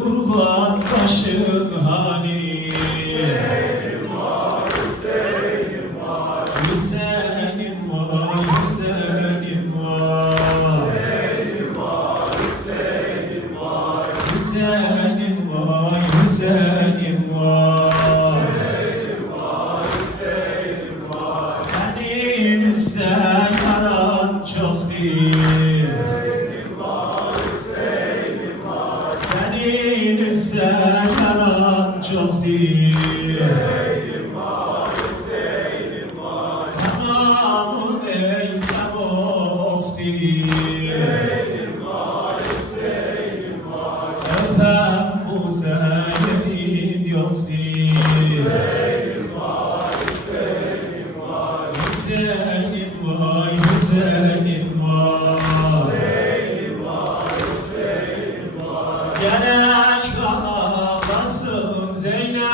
kurban başın hani. Hüseyin'im var, Hüseyin'im var. Hüseyin'im var, Hüseyin'im var. Senin üstten yaran çok değil. Senin üstten yaran çok değil. Tamamı neyse bok değil. Öpem bu senin yok değil. Hüseyin'im var, Hüseyin'im var. Gerek ağlasın Zeynep.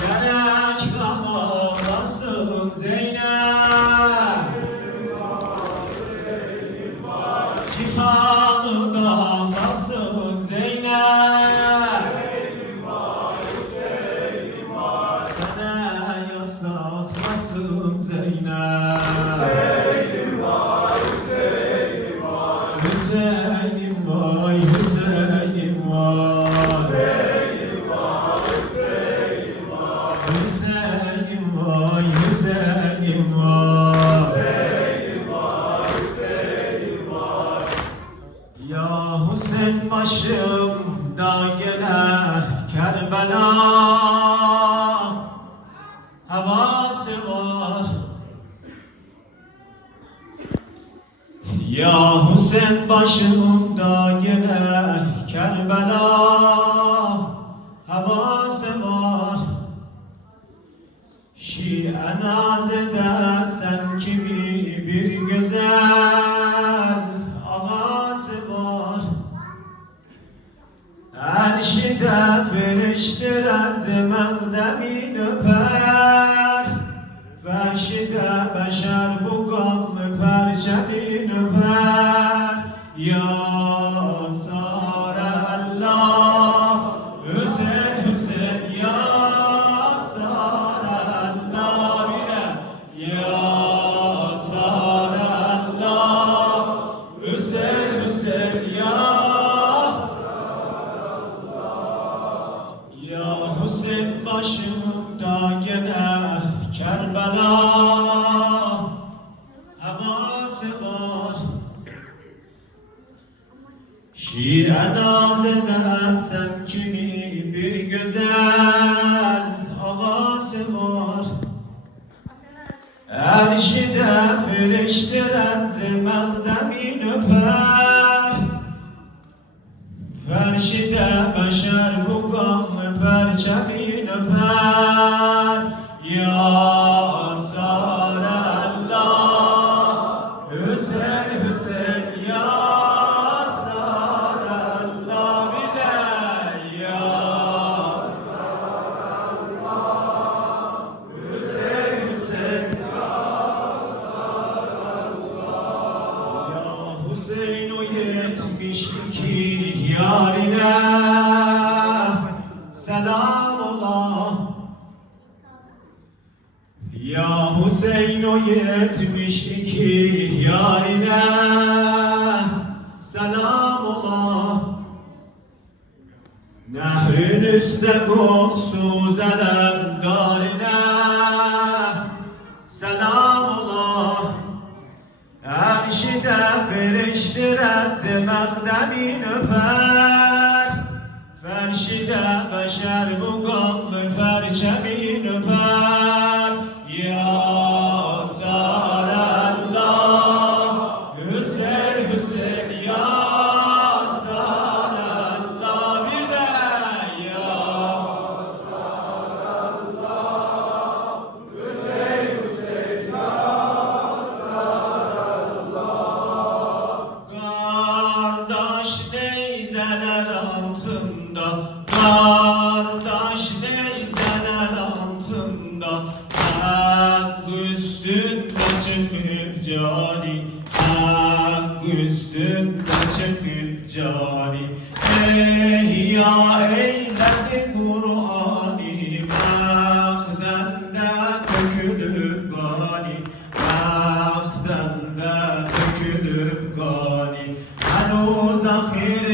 Gerek ağlasın Zeynep. Cihanı dağlasın Zeynep. Sana yasaklasın Zeynep. Hüseyin'im var, Hüseyin'im var. Hüseyin'im var, Hüseyin'im var. Ya Hüseyin başımda gele Kerbela havası var. Ya Hüseyin başımda gele Kerbela havası var. Şi'e naz edersen kimi bir güzel ağası var. Erşide firiştiren mekdemin öper. Ferşide beşer bu kanlı perçemin öper. Ya Sarallah Hüseyin Hüseyin ya Sarallah bile. Ya Sarallah Hüseyin Hüseyin ya. Ya Hüseyin başımda gene Kerbela havası var. Şi'e naz edersem kimi bir güzel ağası var. Erşide firiştirendi mekdemin öper. Ferşide beşer bu kanlı perçemin öper. Ya Sarallah Hüseyin Hüseyin ya Sarallah bile. Ya Hüseyin Hüseyin ya Hüseyin o 72 yarine selam ola. Ya Hüseyin o 72 yarine selam ola. Nehrin üstte kolsuz elem garine selam ola. Erşide firiştirendi mekdemin öper. Ferşide beşer bu kanlı perçemin öper. Ya Sarallah Hüseyin Hüseyin ya Sarallah bir de. Ya Hüseyin Hüseyin ya kardeş neyzeler altında, kardeş neyzeler altında, hak üstünde çıkıp cani, hak üstünde cani ihya eyledi Kur'an'ı Mehden de dökülüp gani Mehden de dökülüp gani Henüz ahir